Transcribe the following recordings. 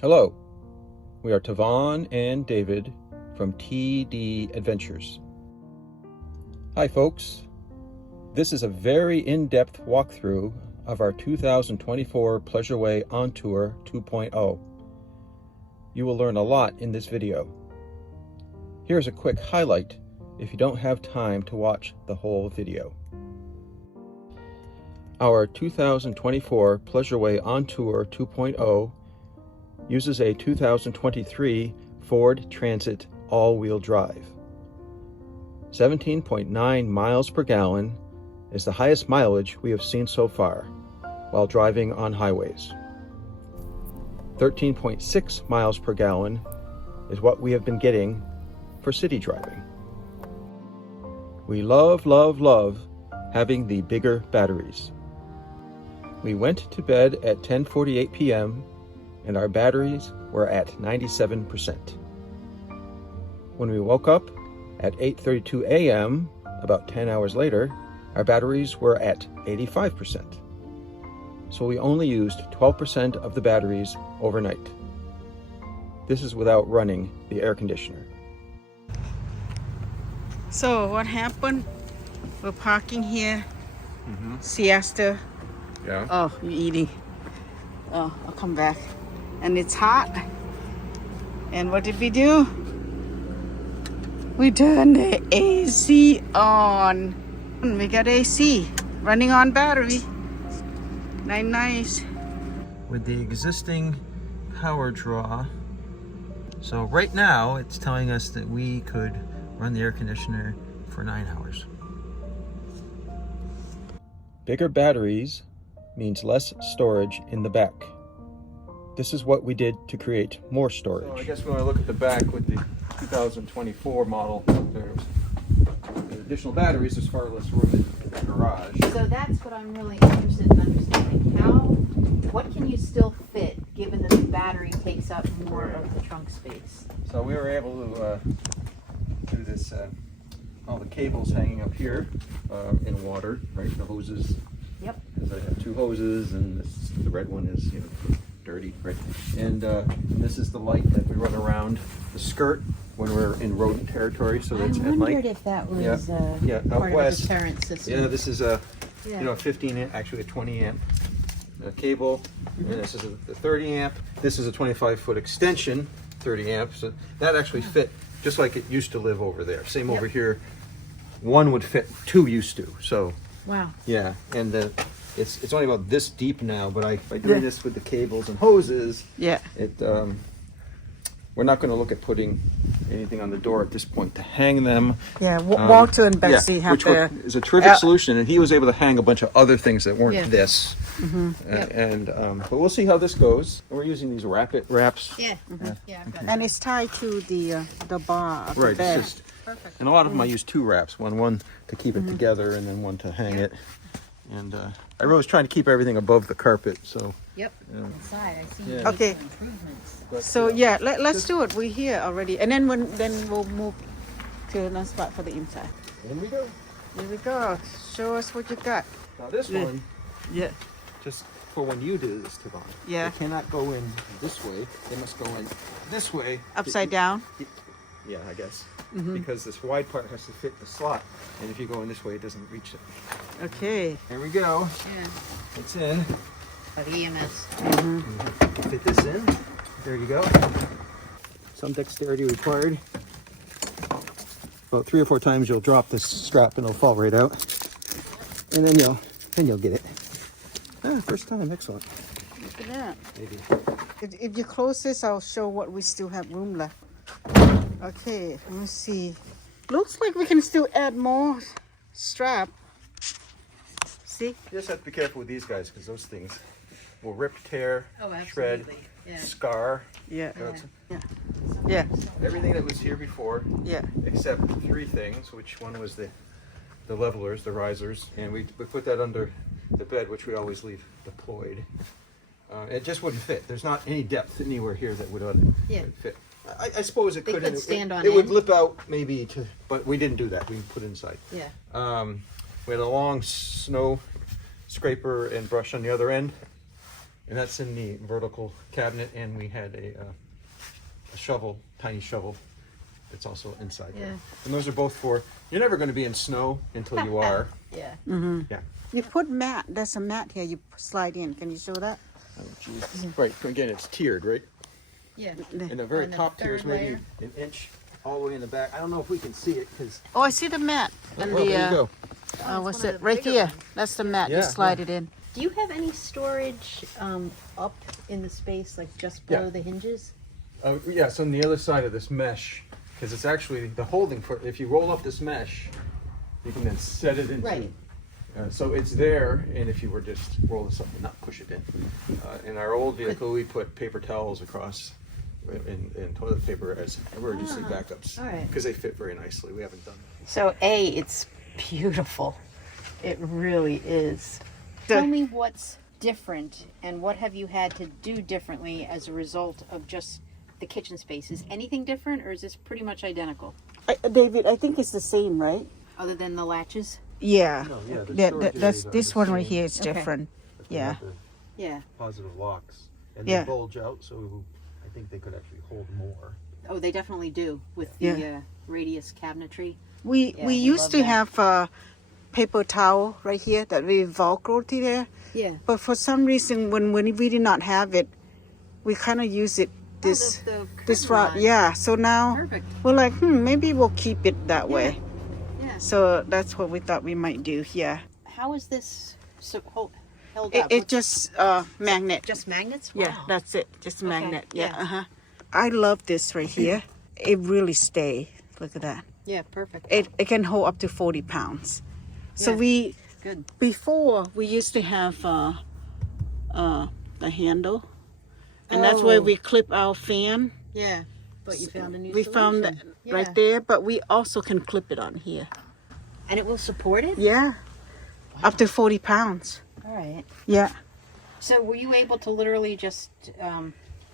Hello, we are Tavon and David from TD Adventures. Hi folks, this is a very in-depth walkthrough of our 2024 Pleasure-Way OnTour 2.0. You will learn a lot in this video. Here's a quick highlight if you don't have time to watch the whole video. Our 2024 Pleasure-Way OnTour 2.0 uses a 2023 Ford Transit all-wheel drive. 17.9 miles per gallon is the highest mileage we have seen so far while driving on highways. 13.6 miles per gallon is what we have been getting for city driving. We love having the bigger batteries. We went to bed at 10:48 p.m. and our batteries were at 97%. When we woke up at 8:32 a.m., about 10 hours later, our batteries were at 85%. So we only used 12% of the batteries overnight. This is without running the air conditioner. So what happened? We're parking here. Siesta. Yeah. Oh, you're eating. Oh, I'll come back. And it's hot. And what did we do? We turned the AC on. We got AC running on battery. Nice. With the existing power draw, so right now it's telling us that we could run the air conditioner for 9 hours. Bigger batteries means less storage in the back. This is what we did to create more storage. So I guess when I look at the back with the 2024 model, there's additional batteries. There's far less room in the garage. So that's what I'm really interested in understanding. What can you still fit given that the battery takes up more of the trunk space? So we were able to do this, all the cables hanging up here in water, right? The hoses. Yep. Because I have two hoses, and the red one is, dirty, right? And this is the light that we run around the skirt when we're in rodent territory. So that's at night. I wondered if that was part of a deterrent system. Yeah, this is a 15 amp, actually a 20 amp cable, and this is the 30 amp. This is a 25-foot extension, 30 amps. So that actually fit just like it used to live over there. Same over here. One would fit, two used to. So wow. Yeah, and it's only about this deep now, but by doing this with the cables and hoses, we're not going to look at putting anything on the door at this point to hang them. Yeah, Walter and Betsy have which is a terrific solution, and he was able to hang a bunch of other things that weren't this. But we'll see how this goes. We're using these wraps. Yeah. Yeah. I've got and it's tied to the bar of Right. the bed. It's just, and a lot of them I use two wraps, one to keep it together, and then one to hang it. And I was trying to keep everything above the carpet, so. Yep. Inside, I see. Okay. Improvements. But, So let's do it. We're here already, and then we'll move to another spot for the inside. in we go. Here we go. Show us what you got. Now this one, Yeah. just for when you do this, Tavon. Yeah. They cannot go in this way. They must go in this way. Upside down. Yeah, I guess. Because this wide part has to fit the slot, and if you go in this way, it doesn't reach it. Okay. There we go. Yeah. It's in. Of EMS. Fit this in. There you go. Some dexterity required. About 3 or 4 times you'll drop this strap and it'll fall right out, and then you'll get it. First time, excellent. Look at that. Maybe. If you close this, I'll show what we still have room left. Okay, let me see. Looks like we can still add more strap. See? You just have to be careful with these guys because those things will rip, tear, shred, scar. Yeah. Yeah. Yeah. Everything that was here before, except 3 things, which one was the levelers, the risers, and we put that under the bed, which we always leave deployed. It just wouldn't fit. There's not any depth anywhere here that would fit. I suppose it could. Could stand on it would end. lip out maybe but we didn't do that. We put it inside. Yeah. We had a long snow scraper and brush on the other end, And that's in the vertical cabinet, and we had a shovel, tiny shovel. It's also inside there. And those are both for, you're never going to be in snow until you are. Yeah. Yeah. You put mat. There's a mat here. You slide in. Can you show that? Oh, geez. Right. Again, it's tiered, right? Yeah. And the very On the top tier is third maybe layer. an inch all the way in the back. I don't know if we can see it because. Oh, I see the mat. And Well, there you go. what's one of it? the Right bigger here. ones. That's the mat. Yeah, You slide it in. Do you have any storage up in the space, like just below the hinges? Yeah, it's on the other side of this mesh because it's actually the holding for. If you roll up this mesh, you can then set it into. Right. So it's there, and if you were just roll this up and not push it in. In our old vehicle, we put paper towels across and toilet paper as emergency backups all right. because they fit very nicely. We haven't done that. So it's beautiful. It really is. Tell me what's different and what have you had to do differently as a result of just the kitchen space. Is anything different or is this pretty much identical? David, I think it's the same, right? Other than the latches? Yeah. No, yeah, the That- storage that's areas are this the one right same. here is Okay. different. But they Yeah. have the Yeah. positive locks, and Yeah. they bulge out, so I think they could actually hold more. Oh, they definitely do with the radius cabinetry. We Yeah, we we used love to that. have a paper towel right here that we Velcro to there, Yeah. but for some reason when we did not have it, we kind of use it this this route. Yeah. So now Perfect. we're like, maybe we'll keep it that way. Yeah. So that's what we thought we might do. Yeah. How is this held It, up? it just magnet. Just magnets? Yeah, Wow. that's it. Just a magnet. Yeah. yeah. I love this right here. It really stay. Look at that. Yeah, perfect. It can hold up to 40 pounds. So Yeah. Good. before we used to have the handle, and that's where we clip our fan. Yeah. But you found a new We found that solution. right there, but we also can clip it on here. And it will support it? Yeah, up to 40 pounds. All right. Yeah. So were you able to literally just,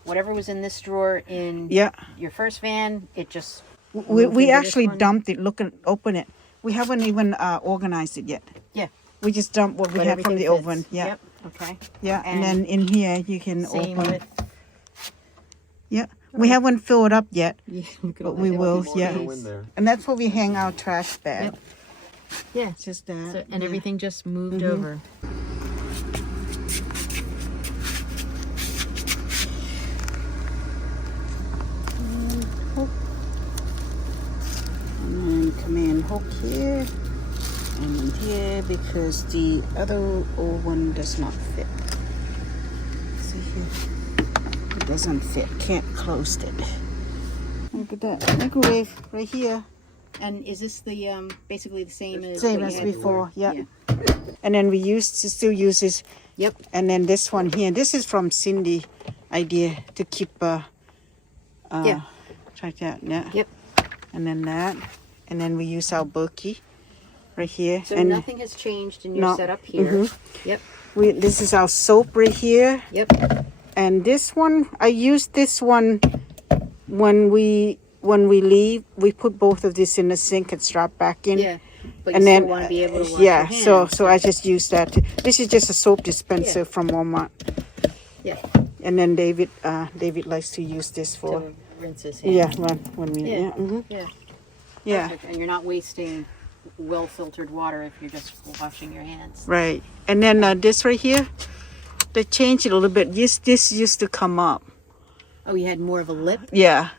whatever was in this drawer in Yeah. your first van, it just... We moved into this actually one? dumped it. Look and open it. We haven't even organized it yet. Yeah. We just dumped what we But have from the everything fits. oven. Yeah. Yep. Okay. Yeah. And And then in here you can Same open. with... Yeah. We haven't filled up yet, Yeah, look at all but we that will. empty Yeah. space. Go in there. And that's where we hang our trash bag. Yep. Yeah. Just that. So, and yeah. everything just moved Mhm. over. And come in hook here and in here because the other old one does not fit. See here? It doesn't fit. Can't close it. Look at that. Microwave right here. And is this the, basically the same as... Same what as you had before. Yeah. Yeah. And then we used to still use this. Yep. And then this one here. This is from Cindy idea to keep Yeah. try that. Yeah. Yep. And then that. And then we use our bulky right here. So and nothing has changed in your No. setup here. Mhm. Yep. this is our soap right here. Yep. And this one, I use this one when we leave. We put both of this in the sink and strap back in. Yeah. But you And still then want to be able to wash yeah, your hands. so I just use that. This is just a soap dispenser Yeah. from Walmart. Yeah. And then David likes to use this for To rinse his hands. yeah when we Yeah. yeah mhm. Yeah. Yeah. Perfect. And you're not wasting well-filtered water if you're just washing your hands. Right. And then this right here, they changed it a little bit. This used to come up. Oh, you had more of a lip? Yeah.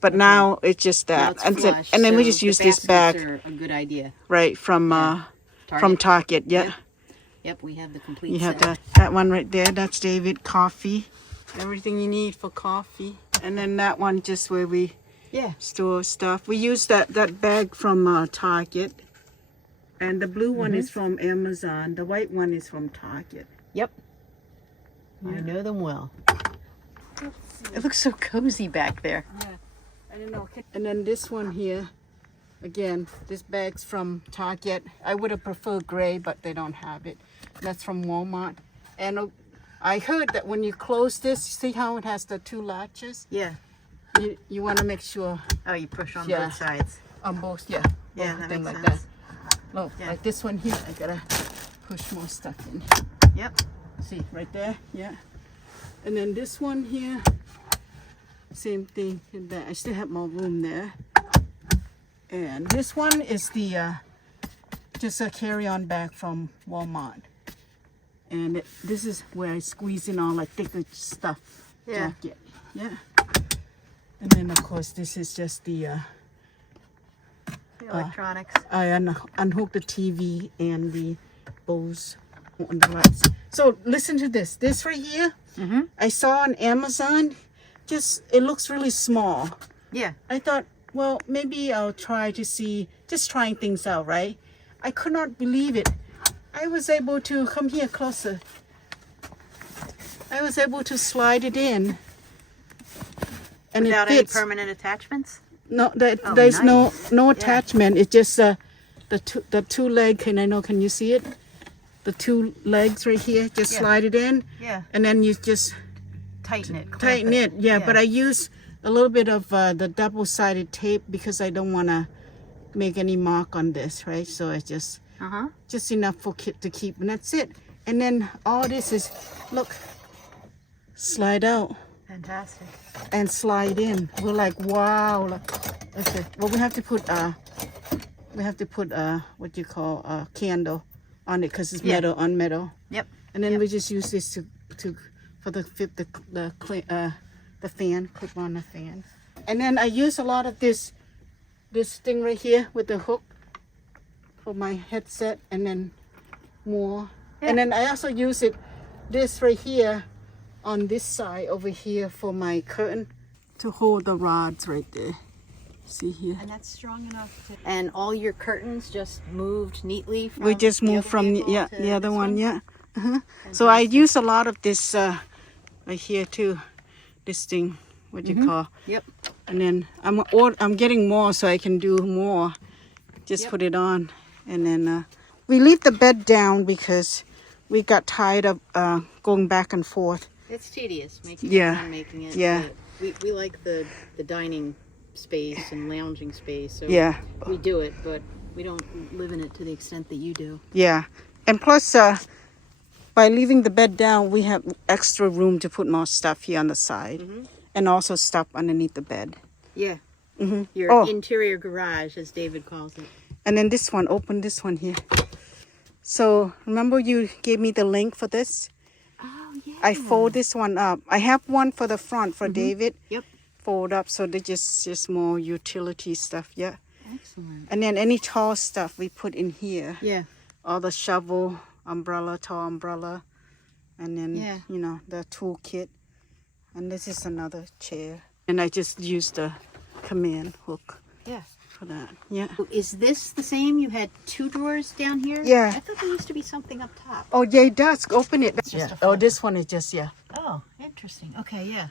But now it's just Now that. it's and, flush, and then we so just the use this baskets bag are a good idea. right from Target. Yeah. Yep. Yep, we have the complete You have set. that one right there. That's David coffee. Everything you need for coffee. And then that one just where we Yeah. store stuff. We use that bag from Target. And the blue one is from Amazon. The white one is from Target. Yep. I know them well. It looks so cozy back there. Yeah, I don't know. And then this one here, again, this bag's from Target. I would have preferred gray, but they don't have it. That's from Walmart. And I heard that when you close this, see how it has the two latches? Yeah. You want to make sure Oh, you push on Yeah. both sides. on both, yeah. Yeah, both that thing makes like sense. that. Look, Yeah. like this one here, I gotta push more stuff in. Yep. See, right there, yeah. And then this one here, same thing in there. I still have more room there. And this one is the just a carry-on bag from Walmart. And this is where I squeeze in all like thicker stuff. Yeah. Jacket. Yeah. And then of course this is just the electronics. I unhook the TV and the Bose on the lights. So listen to this. This right here, I saw on Amazon. Just it looks really small. Yeah. I thought, well, maybe I'll try to see, just trying things out, right? I could not believe it. I was able to come here closer. I was able to slide it in, and Without it any fits. permanent attachments? No, Oh, there's nice. no attachment. It's just the two leg. Can you see it? The two legs right here. Just Yeah. slide it in, Yeah. and then you just Tighten it. clamp tighten it. Yeah, but I use a little bit of the double-sided tape because I don't want to make any mark on this, right? So it's just enough for kit to keep, and that's it. And then all this is, look, slide out Fantastic. and slide in. We're like, wow. Okay, well, we have to put what you call a candle on it because it's metal on metal. Yep. And then we just use this to for the fan, clip on the fan. And then I use a lot of this thing right here with the hook for my headset, and then more. Yeah. And then I also use this right here on this side over here for my curtain to hold the rods right there. See here? And that's strong enough to... And all your curtains just moved neatly from We just the moved other from vehicle to the other this one, yeah. So I use a lot of this right here too. This thing, what you call? Yep. And then I'm getting more so I can do more. Just put it on, and then we leave the bed down because we got tired of going back and forth. It's tedious making it. Yeah. But we like the dining space and lounging space. So Yeah. we do it, but we don't live in it to the extent that you do. Yeah, and plus by leaving the bed down, we have extra room to put more stuff here on the side, and also stuff underneath the bed. Yeah. Mm-hmm. Your interior garage, as David calls it. And then this one, open this one here. So remember you gave me the link for this? Oh, yeah. I fold this one up. I have one for the front for David. Yep. Fold up, so they just more utility stuff, yeah. Excellent. And then any tall stuff we put in here. Yeah. All the shovel, umbrella, tall umbrella, and then the tool kit. And this is another chair. And I just used the command hook. Yeah. For that, yeah. Is this the same? You had two drawers down here? Yeah. I thought there used to be something up top. Oh, yeah, it does. Open it. Just a Oh, front. this one is just, Oh, interesting. Okay, yeah.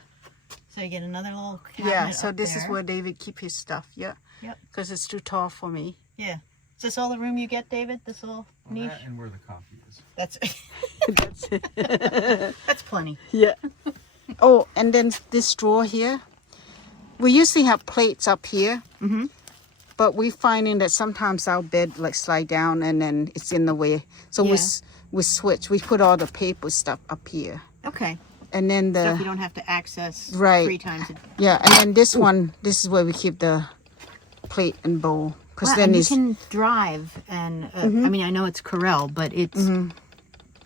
So you get another little cabinet Yeah, so up this there. is where David keep his stuff, yeah. Yep. Because it's too tall for me. Yeah. Is this all the room you get, David? This little niche? That and where the coffee is. That's That's it. that's plenty. Yeah. Oh, and then this drawer here. We usually have plates up here. Mm-hmm. But we're finding that sometimes our bed like slide down and then it's in the way. So we switch. We put all the paper stuff up here. Okay. And then Stuff you don't have to access Right. 3 times a day. yeah, and then this one, this is where we keep the plate and bowl. Because Well, then and you it's can drive, and I mean, I know it's Corel, but it's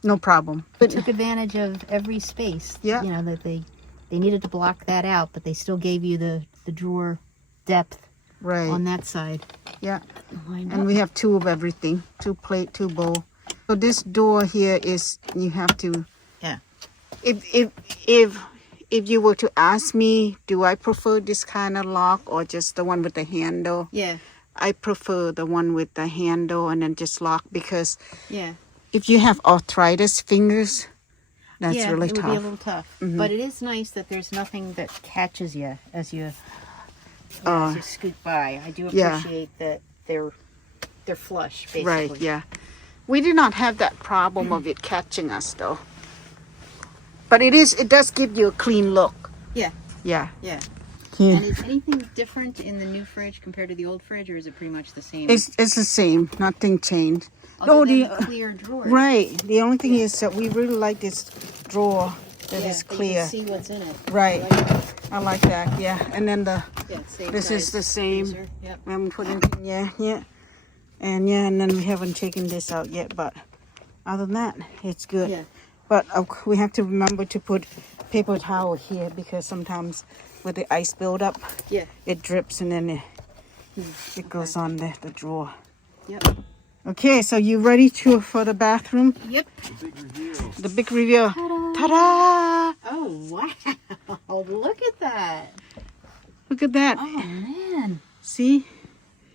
no problem. But took advantage of every space. Yeah. You know, that they needed to block that out, but they still gave you the drawer depth right, on that side. yeah. Lined And up. we have 2 of everything, 2 plate, 2 bowl. So this door here is, you have to, Yeah. if you were to ask me, do I prefer this kind of lock or just the one with the handle? Yeah. I prefer the one with the handle and then just lock, because Yeah. if you have arthritis fingers, that's yeah, really it would tough. be a little tough. But it is nice that there's nothing that catches you as you scoot by. I do Yeah. appreciate that they're flush, basically. Right, yeah. We did not have that problem of it catching us though. But it does give you a clean look. Yeah. Yeah. Yeah. Yeah. And is anything different in the new fridge compared to the old fridge, or is it pretty much the same? It's the same. Nothing changed. Other than the clear drawer. Right. The only thing is that we really like this drawer that Yeah, is but you clear. can see what's in it. Right. I like that. I like that. Yeah. And then the Yeah, same this is size the same. freezer. Yep. I'm putting yeah. And then we haven't taken this out yet, but other than that, it's good. Yeah. But we have to remember to put paper towel here because sometimes with the ice buildup, Yeah. it drips and then it goes on the drawer. Yep. Okay, so you ready for the bathroom? Yep. The big reveal. Ta-da! Oh wow! Look at that. Look at that. Oh man, See?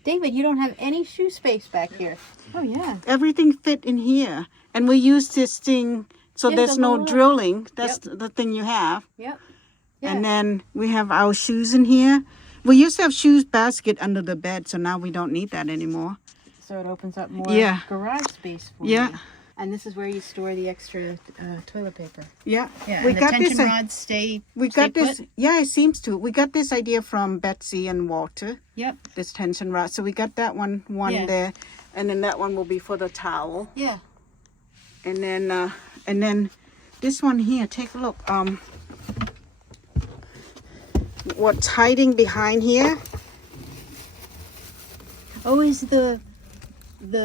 David, you don't have any shoe space back here. Oh yeah. Everything fit in here. And we use this thing so Yeah, there's the no little- drilling. That's the thing you have. Yep. Yeah. And then we have our shoes in here. We used to have shoes basket under the bed, so now we don't need that anymore. So it opens up more garage space for Yeah. you. And this is where you store the extra toilet paper. Yeah. Yeah. We and the got tension this. rods stay. We stay got this. put? Yeah, it seems to. We got this idea from Betsy and Walter. Yep. This tension rod. So we got that one Yeah. there, and then that one will be for the towel. Yeah. And then this one here. Take a look. What's hiding behind here? Oh, is the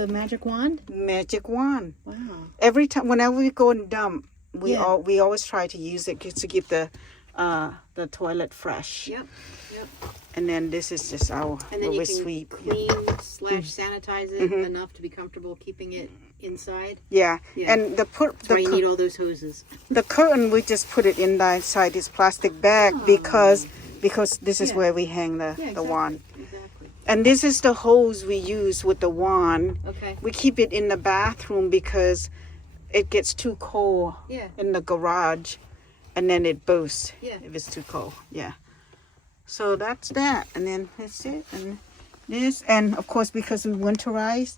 magic wand? Magic wand. Wow. Every time, whenever we go and dump, we Yeah. we always try to use it to keep the toilet fresh. Yep. Yep. And then this is just our And then where you we can sweep. clean / sanitize it enough to be comfortable keeping it inside. Yeah. Yeah. And That's why you need all those hoses. the curtain, we just put it inside this plastic bag because this is Yeah. where we hang the exactly. wand. Exactly. And this is the hose we use with the wand. Okay. We keep it in the bathroom because it gets too cold Yeah. in the garage and then it bursts Yeah. if it's too cold. Yeah. So that's that. And then that's it. And this, and of course, because we winterize,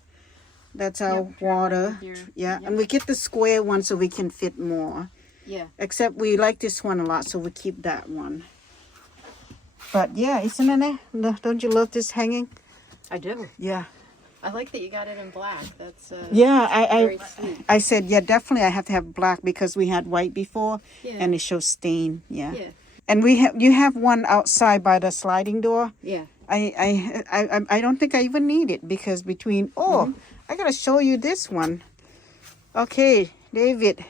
that's our Yep, water. with your- Yeah. yep. And we get the square one so we can fit more. Yeah. Except we like this one a lot, so we keep that one. But yeah, isn't it? Don't you love this hanging? I do. Yeah. I like that you got it in black. That's Yeah, very sweet. I said, yeah, definitely I have to have black because we had white before Yeah. and it shows stain. Yeah. Yeah. And you have one outside by the sliding door. Yeah. I don't think I even need it because I gotta show you this one. Okay, David.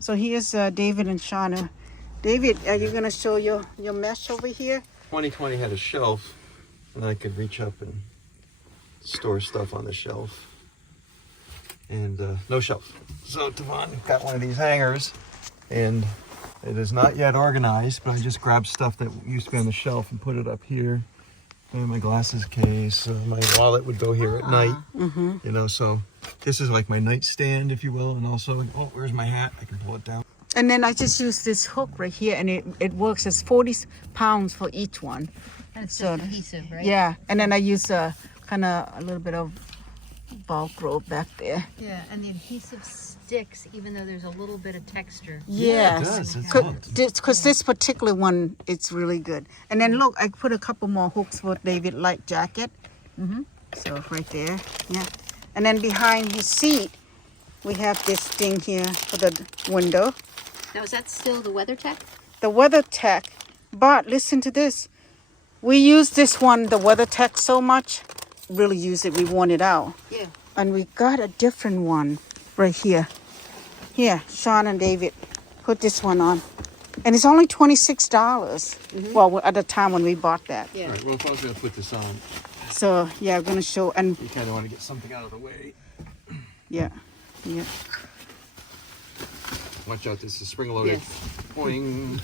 So here's David and Shauna. David, are you gonna show your mesh over here? 2020 had a shelf, and I could reach up and store stuff on the shelf. And no shelf. So Tavon got one of these hangers, and it is not yet organized, but I just grabbed stuff that used to be on the shelf and put it up here. And my glasses case, my wallet would go here at night. Mm-hmm. You know, so this is like my nightstand, if you will, and also, oh, where's my hat? I can pull it down. And then I just use this hook right here, and it works as 40 pounds for each one. And it's So, just adhesive, right? Yeah, and then I use kind of a little bit of Velcro back there. Yeah, and the adhesive sticks even though there's a little bit of texture. Yeah, it Yes. does. It's hooked. Because this particular one, it's really good. And then look, I put a couple more hooks for David light jacket. Mm-hmm. So right there, yeah. And then behind his seat, we have this thing here for the window. Now, is that still the WeatherTech? The WeatherTech. But listen to this. We use this one, the WeatherTech, so much. Really use it. We worn it out. Yeah. And we got a different one right here. Here, Sean and David, put this one on. And it's only $26. Mm-hmm. Well, at the time when we bought that. Yeah. All right, well, if I was going to put this on, So, yeah, I'm going to show. And you kind of want to get something out of the way. yeah. Watch out, this is spring-loaded. Yes. Boing.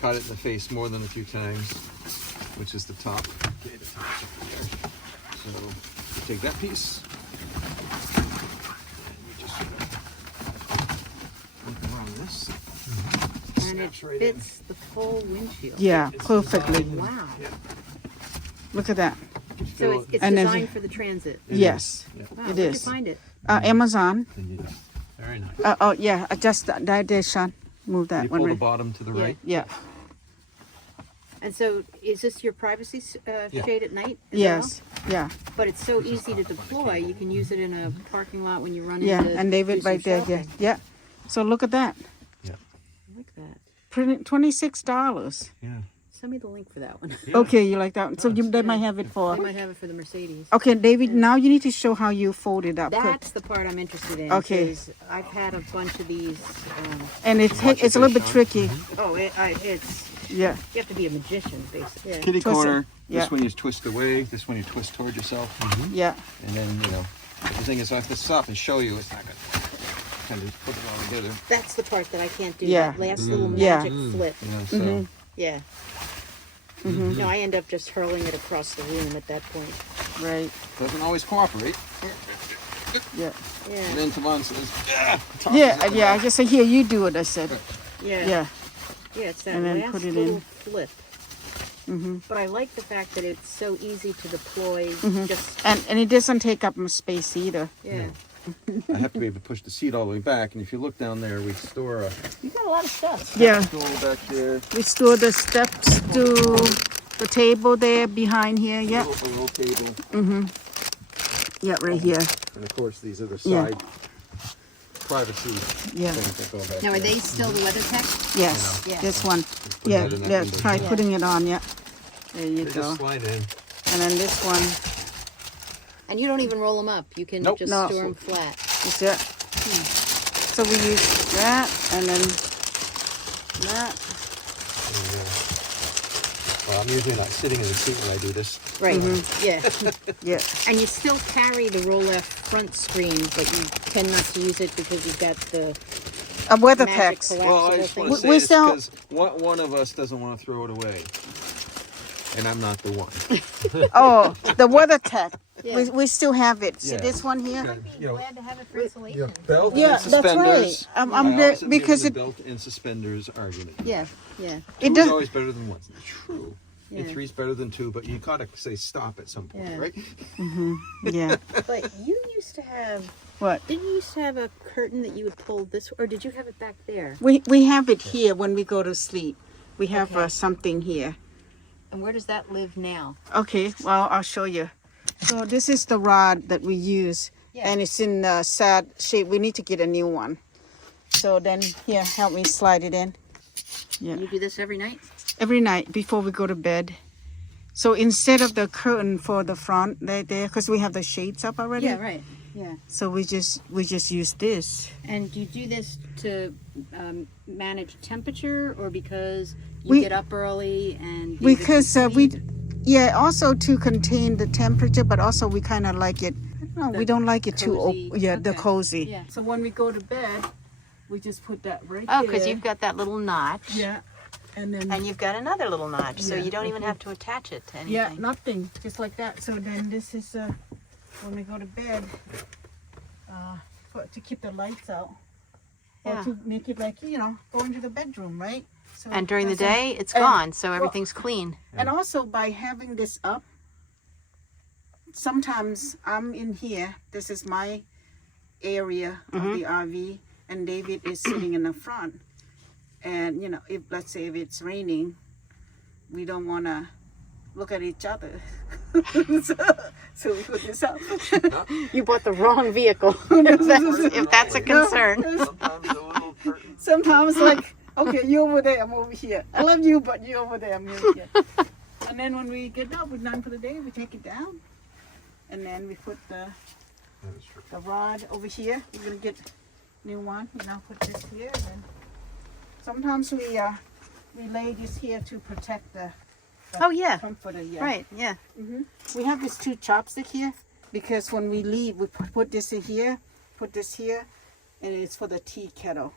Caught it in the face more than a few times, which is the top. Okay, the top's up there. So, you take that piece. And you just sort of look around this. And it Snaps right in. fits the full windshield. Yeah, It's perfectly. designed- Wow. Yeah. Look at that. So it's And then- designed for the transit. Yes, Yeah. Wow, it where'd is. you find it? Amazon. Very nice. Oh, yeah, just that there, Sean. Move that You one. pull the Right. bottom to the Yeah. right. Yeah. And so is this your privacy Yeah. shade at night? as Yes. Yeah. well? But it's so easy to deploy. You can use it in a parking lot when you run Yeah. into And David do some right there. Yeah. shopping. Yeah. So look at that. Yeah. $26. Yeah. Send me the link for that one. Yeah. Okay, you like that one? So they might have it for. They might have it for the Mercedes. Okay, David. Now you need to show how you fold it up. That's the part I'm interested in. Okay. Because I've had a bunch of these. And it's a little bit tricky. Oh, it's. Yeah. You have to be a magician, basically. Yeah. Kitty Twist it. corner. Yeah. This one you twist away. This one you twist towards yourself. Yeah. And then, you know, the thing is, I have to stop and show you. It's not going to kind of put it all together. That's the part that I can't do. Yeah. That last little Yeah. magic flip. Yeah, so. Yeah. No, I end up just hurling it across the room at that point. Right. Doesn't always cooperate. Yeah. Yeah. And then Tavon says, Yeah. I just say here. You do it. I said. Yeah. Yeah. Yeah, it's that And then last put it little in. flip. But I like the fact that it's so easy to deploy. Just And it doesn't take up much space either. yeah. I have to be able to push the seat all the way back. And if you look down there, we store a You got a lot of stuff. Yeah. stool back there. We store the steps to the table there behind here. Yeah. A little table. Yeah. Right here. And of course, these are the Yeah. side privacy Yeah. things that go back Now, are there. they still the WeatherTech? Yes. Yeah. This one. Put Yeah. that in that Yeah. window. Try putting it on. Yeah. There you They go. just slide in. And then this one. And you don't even roll them up. You can Nope. just No. store them flat. Is it? So we use that and then that. Well, I'm usually not sitting in the seat when I do this. Right. Yeah. Yeah. And you still carry the roll-off front screen, but you tend not to use it because you've got the A weather magic text. collapsible Well, I just want thing. to say We this still- because one of us doesn't want to throw it away. And I'm not the one. Oh, the weather tech. Yeah. We still have it. See Yeah. this one here? You know, Glad to have it for insulation. belt Yeah, and that's suspenders. right. I'm I there always am because giving it the belt and suspenders argument. Yeah. Yeah. it Two is does. always better than one. True. And Yeah. three's better than two, but you gotta say stop at some point, Yeah. right? Yeah. But you used to have. What? Didn't you used to have a curtain that you would pull this, or did you have it back there? We have it here when we go to sleep. We have Okay. something here. And where does that live now? Okay, well, I'll show you. So this is the rod that we use, Yeah. and it's in sad shape. We need to get a new one. So then, here, help me slide it in. Yeah. You do this every night? Every night before we go to bed. So instead of the curtain for the front, there, because we have the shades up already. Yeah, right. Yeah. So we just use this. And do you do this to manage temperature, or because you We- get up early and David Because can we, sleep? yeah, also to contain the temperature, but also we kind of like it. I don't know, we don't like it too cozy. open. Yeah, the Okay. cozy. Yeah. So when we go to bed, we just put that right Oh, there. because you've got that little notch. Yeah, and then And you've got another little notch, so Yeah, you don't even okay. have to attach it to anything. yeah, nothing, just like that. So then this is when we go to bed, to keep the lights out, Yeah. or to make it like go into the bedroom, right? So And during the that's day, it's and- gone, so everything's clean. And also by having this up, sometimes I'm in here. This is my area of the RV, and David is sitting in the front. And if let's say if it's raining, we don't want to look at each other. so we put this up. You bought the wrong vehicle, if that's a concern. Sometimes the little curtain. Sometimes like, okay, you over there, I'm over here. I love you, but you over there, I'm over here. And then when we get up, we're done for the day, we take it down. And then we put the rod over here. We're going to get a new one. Put this here. And then sometimes we lay this here to protect the Oh, yeah. comforter. Yeah. Right, yeah. We have these two chopstick here because when we leave, we put this in here, put this here, and it's for the tea kettle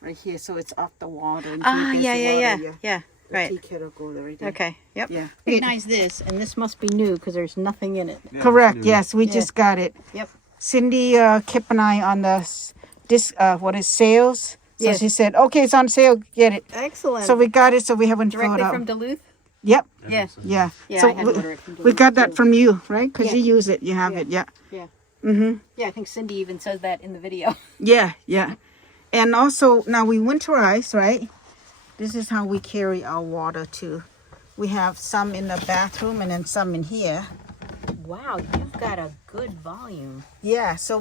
right here, so it's off the water. In Ah, case yeah, the yeah, water, yeah. Yeah, The right. tea kettle go there right there. Okay, yep. Yeah. Recognize this, and this must be new because there's nothing in it. Yeah, Correct. it's new. Yes, we Yeah. just got it. Yep. Cindy kept an eye on sales. So Yes. she said, "Okay, it's on sale. Get it." Excellent. So we got it. So we haven't Directly thrown it from out. Duluth? Yep. Yeah. Yeah. Yeah, so I had to order it from we Duluth, got that too. from you, right? Because Yeah. you use it. You have Yeah. it. Yeah. Yeah. Mhm. Yeah, I think Cindy even says that in the video. Yeah, yeah. And also, now we winterize, right? This is how we carry our water too. We have some in the bathroom and then some in here. Wow, you've got a good volume. Yeah, so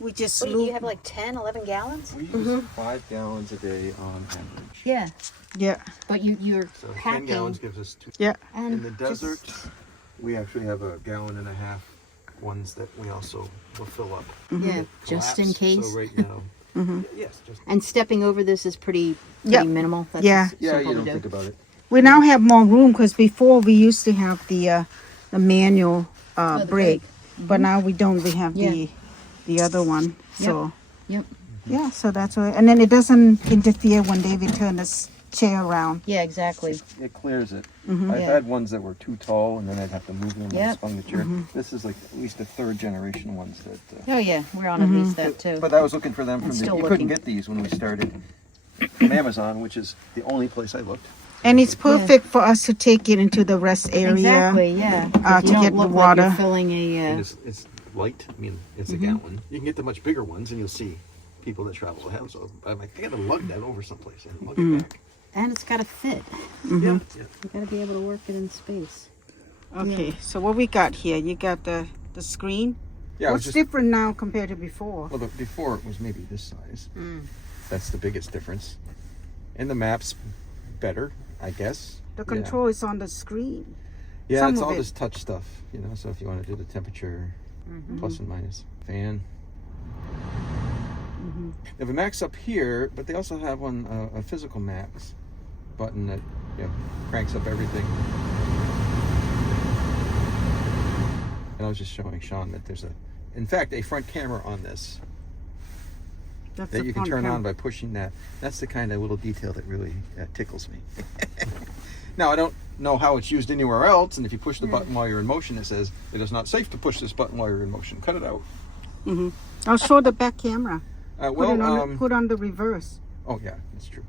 We just What, do you loop. have like 10, 11 gallons? We use 5 gallons a day on average. Yeah. Yeah. But you're So 10 packing. gallons gives us 2. Yeah. And In the desert, just- we actually have a gallon and a half ones that we also will fill up. yeah, just in Collapse, case. So right now, yes, just And stepping over this is pretty Yeah. minimal. That's Yeah. yeah, simple you to don't do. think about it. We now have more room because before we used to have the manual the brake, brake. but now we don't. We have Yeah. the other one. So Yep. yeah, so that's why. And then it doesn't interfere when they turn this chair around. Yeah, exactly. It clears it. Mm-hmm. I've Yeah. had ones that were too tall, and then I'd have to move them when I Yep. spun the chair. Mm-hmm. This is like at least a 3rd generation ones that. Oh yeah, we're on at least that too. But I was looking for them from I'm the. still You looking. couldn't get these when we started from Amazon, which is the only place I looked. And it's perfect for us to take it into the rest area. Exactly. Yeah. 'Cause to you don't get the look like water. you're filling a. And it's light. I mean, it's a gallon. You can get the much bigger ones, and you'll see people that travel have. So I'm like, I got to lug that over someplace and lug it back. And it's got to fit. Yeah, yeah. You got to be able to work it in space. Okay, so what we got here? You got the screen. Yeah, it was What's just, different now compared to before? well, before it was maybe this size. That's the biggest difference. And the map's better, I guess. The control is on the screen. Yeah, some it's of all it. this touch stuff, you know. So if you want to do the temperature, plus and minus, fan. They have a max up here, but they also have one a physical max button that cranks up everything. And I was just showing Sean that there's in fact, a front camera on this That's that the you can front turn cam- on by pushing that. That's the kind of little detail that really tickles me. Now, I don't know how it's used anywhere else, and if you push the button while you're in motion, it says it is not safe to push this button while you're in motion. Cut it out. I'll show the back camera. Well, Put on the reverse. oh yeah, that's true.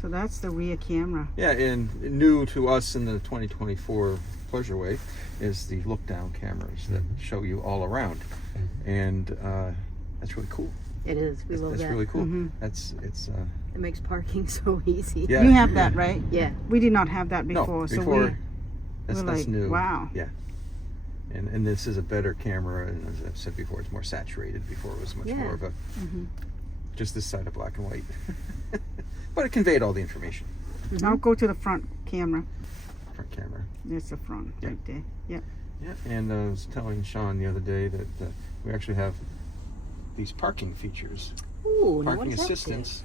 So that's the rear camera. Yeah, and new to us in the 2024 Pleasure-Way is the look-down cameras that show you all around, and that's really cool. It is. We love That's that. really cool. It's It makes parking so easy. yeah. You have that, right? Yeah. We did not have that No, before. before So that's we're like, new. wow. Yeah. And this is a better camera, and as I've said before, it's more saturated. Before it was much more of a just this side of black and white. But it conveyed all the information. Now go to the front camera. Front camera. There's the front right there. Yep. Yeah. And I was telling Sean the other day that we actually have these parking features, Ooh, now what parking does that do? assistance,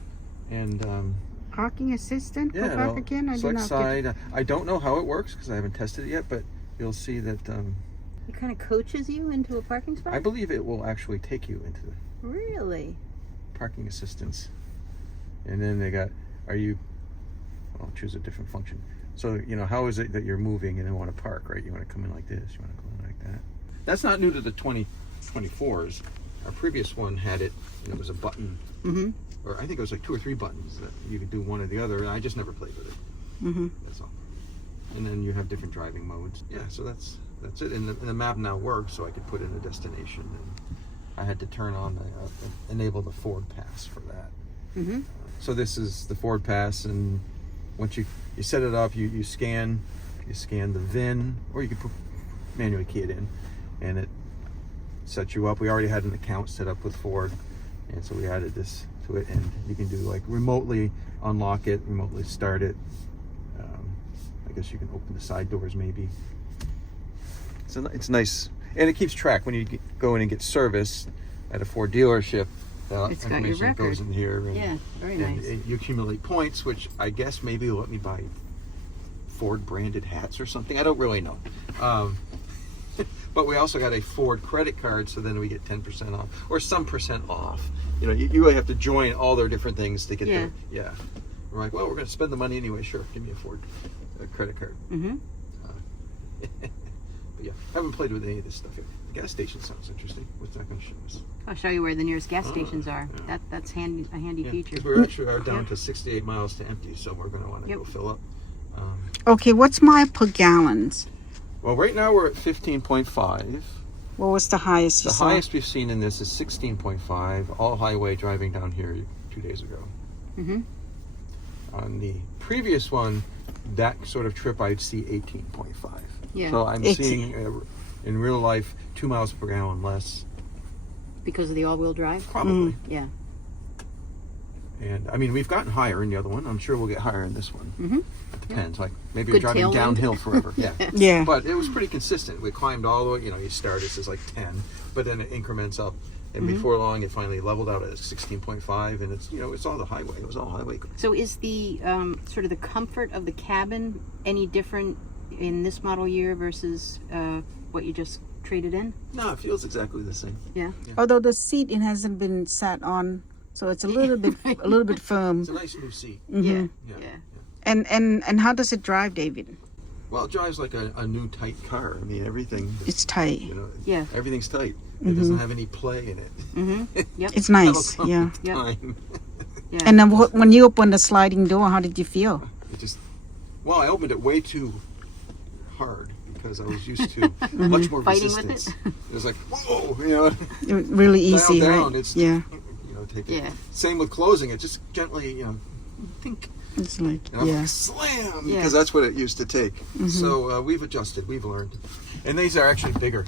and Parking assistant. Go yeah, back again. I did select not side. I don't know how it works because I haven't tested it yet, but you'll see that It kind of coaches you into a parking spot? I believe it will actually take you into the Really? parking assistance. And then they got, I'll choose a different function. So, how is it that you're moving and you want to park, right? You want to come in like this, you want to go in like that. That's not new to the 2024s. Our previous one had it, and it was a button, or I think it was like 2 or 3 buttons that you could do one or the other, and I just never played with it. That's all. And then you have different driving modes. Yeah, so that's it. And the map now works, so I could put in a destination, and I had to turn on enable the Ford Pass for that. So this is the Ford Pass, and once you set it up, you scan the VIN, or you can manually key it in, and it sets you up. We already had an account set up with Ford, and so we added this to it, and you can do like remotely unlock it, remotely start it. I guess you can open the side doors maybe. So it's nice, and it keeps track when you go in and get service at a Ford dealership. It's got your Information record. goes in here. And, Yeah, very and nice. you accumulate points, which I guess maybe will let me buy Ford branded hats or something. I don't really know. But we also got a Ford credit card, so then we get 10% off or some percent off. You really have to join all their different things to get there. Yeah. We're like, well, we're going to spend the money anyway. Sure, give me a Ford credit card. But yeah, I haven't played with any of this stuff yet. The gas station sounds interesting. What's that going to show us? I'll show you where the nearest gas stations are. yeah. That's a handy feature. 'Cause we actually are down to 68 miles to empty, so we're going to want to go fill up. Okay, what's my per gallons? Well, right now we're at 15.5. What was the highest you The saw? highest we've seen in this is 16.5, all highway driving down here 2 days ago. On the previous one, that sort of trip, I'd see 18.5. Yeah. So I'm 18. seeing in real life 2 miles per gallon less. Because of the all-wheel drive? Probably. Yeah. And I mean, we've gotten higher in the other one. I'm sure we'll get higher in this one. It depends. Like maybe Good we're driving tailwind. downhill forever. Yeah. Yeah. But it was pretty consistent. We climbed all the way. You know, you start it says like 10, but then it increments up. And before long, it finally leveled out at 16.5, and it's, you know, it's all the highway. It was all highway. So is the sort of the comfort of the cabin any different in this model year versus what you just traded in? No, it feels exactly the same. Yeah. Although the seat, it hasn't been sat on, so it's a little bit firm. It's a nice new seat. Yeah. And how does it drive, David? Well, it drives like a new tight car. I mean, everything. It's tight. You know, Yeah. everything's tight. It doesn't have any play in it. Yep. It's nice. That'll come Yeah. with time. Yeah. And then when you open the sliding door, how did you feel? It just, well, I opened it way too hard because I was used to much more Fighting with resistance. it? It was like, whoa, you know. Really easy, dial right? down, it's, Yeah. you know, take it. Yeah. Same with closing it, just gently, you know, think. It's like, You know, yeah. slam, Yeah. because that's what it used to take. So we've adjusted, we've learned. And these are actually bigger.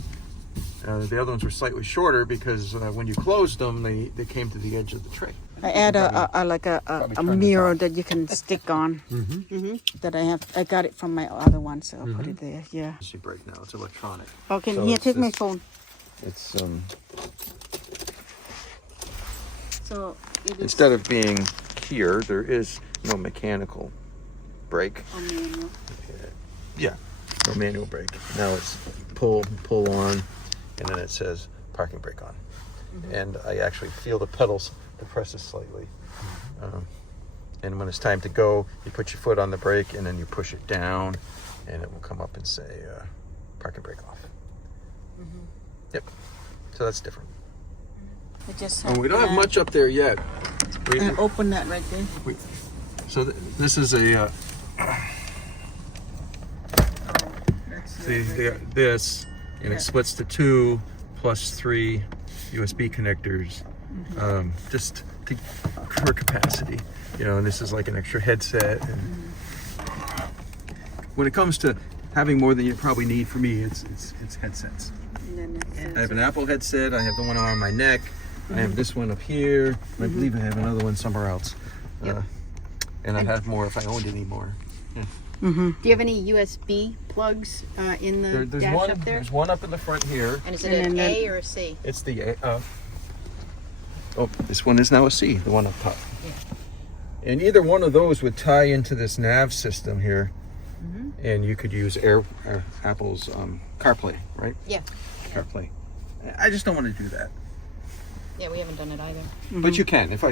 The other ones were slightly shorter because when you closed them, they came to the edge of the tray. I add a turn mirror this that you can stick on. That I got it from my other one, so I'll put it there. Yeah. See brake now, it's electronic. Okay, So here, it's take my this- phone. It's So it is instead of being here, there is no mechanical brake. a manual. Yeah, no manual brake. Now it's pull on, and then it says parking brake on. And I actually feel the pedals depress it slightly. And when it's time to go, you put your foot on the brake and then you push it down, and it will come up and say parking brake off. Yep. So that's different. I just And we don't have much up there yet. And open that right there. So this is a. See, they got this, and it splits to 2 plus 3 USB connectors, just for capacity. You know, and this is like an extra headset. And when it comes to having more than you probably need, for me, it's headsets. I have an Apple headset. I have the one on my neck. I have this one up here. I believe I have another one somewhere else. And I'd have more if I owned any more. Yeah. Do you have any USB plugs in the There's dash one. up there? There's one up in the front here. And is it And an then- A or a C? It's the oh, this one is now a C, the one up top. Yeah. And either one of those would tie into this nav system here, and you could use Apple's CarPlay, right? Yeah. CarPlay. I just don't want to do that. Yeah, we haven't done it either. But you can. If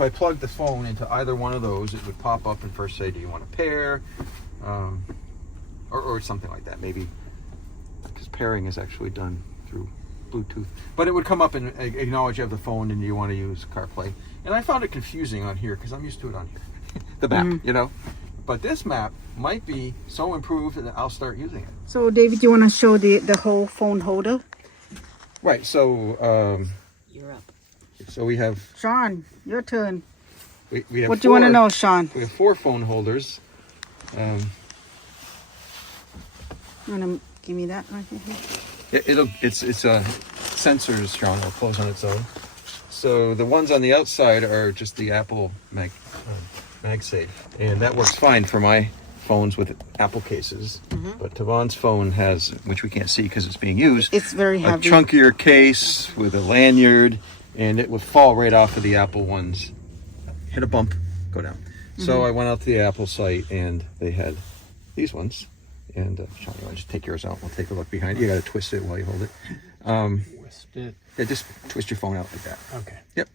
I plug the phone into either one of those, it would pop up and first say, "Do you want to pair?" Or something like that. Maybe because pairing is actually done through Bluetooth. But it would come up and acknowledge you have the phone and you want to use CarPlay. And I found it confusing on here because I'm used to it on here. The map, you know. But this map might be so improved that I'll start using it. So David, you want to show the whole phone holder? Right. So You're up. so we have Sean, your turn. we have What do you want to 4 know, Sean? We have 4 phone holders. You want to give me that right here? It's sensors, Sean, will close on its own. So the ones on the outside are just the Apple MagSafe, and that works fine for my phones with Apple cases. But Tavon's phone has, which we can't see because it's being used, It's very a heavy. chunkier case with a lanyard, and it would fall right off of the Apple ones. Hit a bump, go down. So I went out to the Apple site, and they had these ones. And Sean, you want to just take yours out? We'll take a look behind. You got to twist it while you hold it. Twist it. Yeah, just twist your phone out like that. Okay. Yep.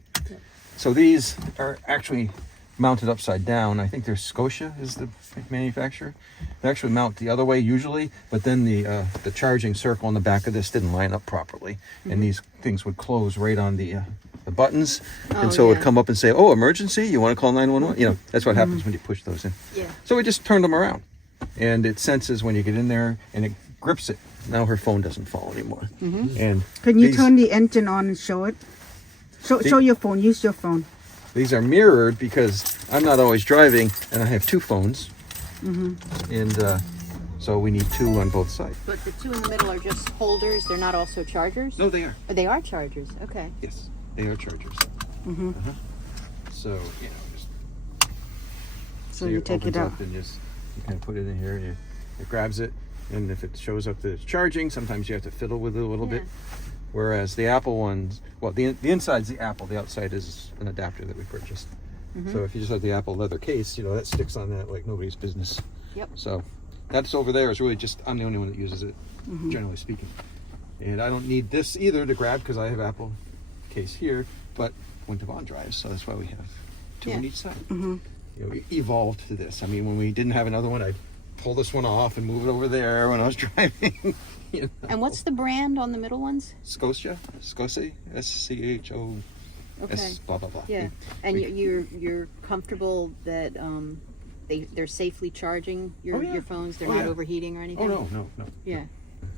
So these are actually mounted upside down. I think they're Scotia is the manufacturer. They actually mount the other way usually, but then the charging circle on the back of this didn't line up properly, and these things would close right on the buttons, and so it would come up and say, "Oh, emergency! You want to call 911?" You know, that's what happens when you push those in. Yeah. So we just turned them around, and it senses when you get in there, and it grips it. Now her phone doesn't fall anymore. And Can you these- turn the engine on and show it? Show your phone. Use your phone. These are mirrored because I'm not always driving, and I have 2 phones. And So we need 2 on both sides. But the 2 in the middle are just holders. They're not also chargers. No, they are. Oh, they are chargers. Okay. Yes, they are chargers. Mm-hmm. So just So you take it opens out. up and just you kind of put it in here. And it grabs it, and if it shows up that it's charging, sometimes you have to fiddle with it a little bit. Whereas the Apple ones, well, the inside's the Apple, the outside is an adapter that we purchased. So if you just have the Apple leather case, that sticks on that like nobody's business. Yep. So that's over there is really just, I'm the only one that uses it, generally speaking. And I don't need this either to grab because I have Apple case here, but Wintour drives, so that's why we have 2 on each side. We evolved to this. I mean, when we didn't have another one, I'd pull this one off and move it over there when I was driving. And what's the brand on the middle ones? Scotia, SCHO. Okay. Blah blah blah. Yeah. And you're comfortable that they're safely charging your phones. They're not overheating or anything. Oh no. Yeah.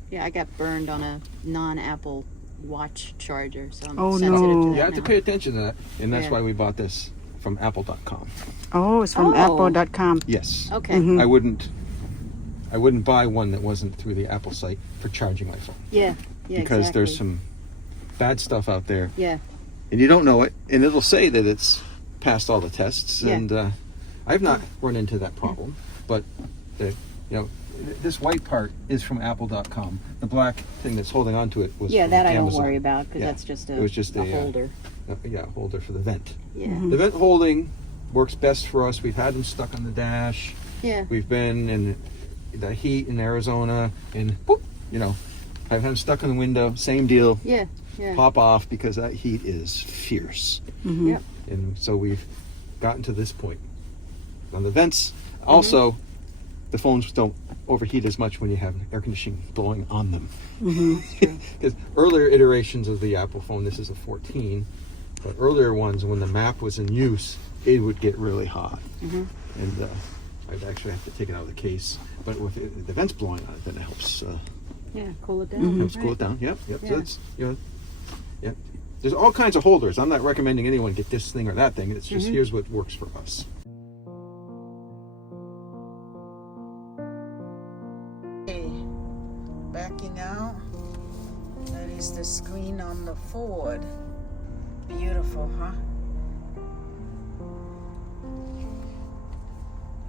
Yeah, I got burned on a non-Apple watch charger, so I'm Oh, sensitive no. to that You have to now. pay attention to that, and that's Yeah. why we bought this from Apple.com. Oh, it's from Oh. apple.com. Yes. Okay. I wouldn't buy one that wasn't through the Apple site for charging my phone. Yeah. Yeah. Because exactly. there's some bad stuff out there, Yeah. and you don't know it, and it'll say that it's passed all the tests, Yeah. and I've not run into that problem, but this white part is from Apple.com. The black thing that's holding onto it was Yeah, from that I don't Amazon. worry about because Yeah. that's just It was just a a holder. Holder for the vent. Yeah. The vent holding works best for us. We've had them stuck on the dash. Yeah. We've been in the heat in Arizona, and whoop, I've had them stuck on the window. Same deal. Yeah. Yeah. Pop off because that heat is fierce. Yep. And so we've gotten to this point. On the vents, also, the phones don't overheat as much when you have air conditioning blowing on them. Because earlier iterations of the Apple phone, this is a 14, but earlier ones, when the map was in use, it would get really hot. And I'd actually have to take it out of the case. But with the vents blowing on it, then it helps. Yeah. Cool it down. Helps cool it down. Yep. Yeah. So it's yep. There's all kinds of holders. I'm not recommending anyone get this thing or that thing. It's just here's what works for us. Okay, backing out. That is the screen on the Ford. Beautiful, huh?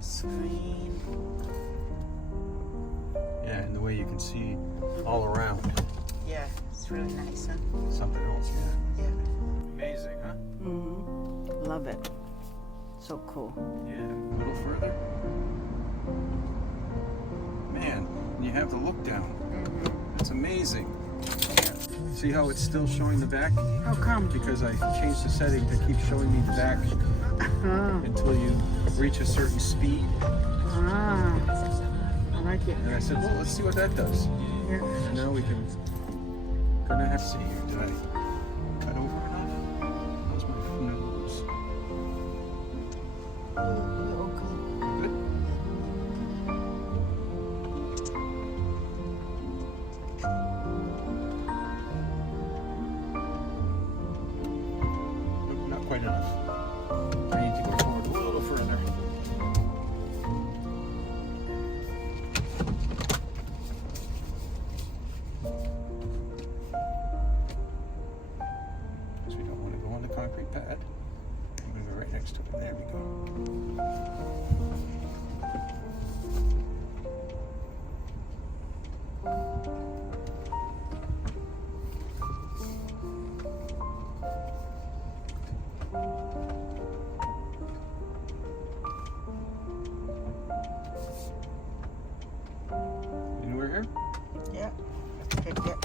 Screen. Yeah, and the way you can see all around. Yeah, it's really nice, huh? Something else, Yeah. Amazing, huh? Love it. So cool. Yeah, a little further. Man, you have the look down. It's amazing. See how it's still showing the back? How come? Because I changed the setting to keep showing me the back until you reach a certain speed. I like it. And I said, well, let's see what that does. Yeah. And now we can gonna have to see here. Did I cut over enough? How's my nose? Good. Nope, not quite enough. I need to go forward a little further. Because we don't want to go on the concrete pad. I'm going to go right next to it. There we go. Anywhere here? Yeah. Okay, yeah.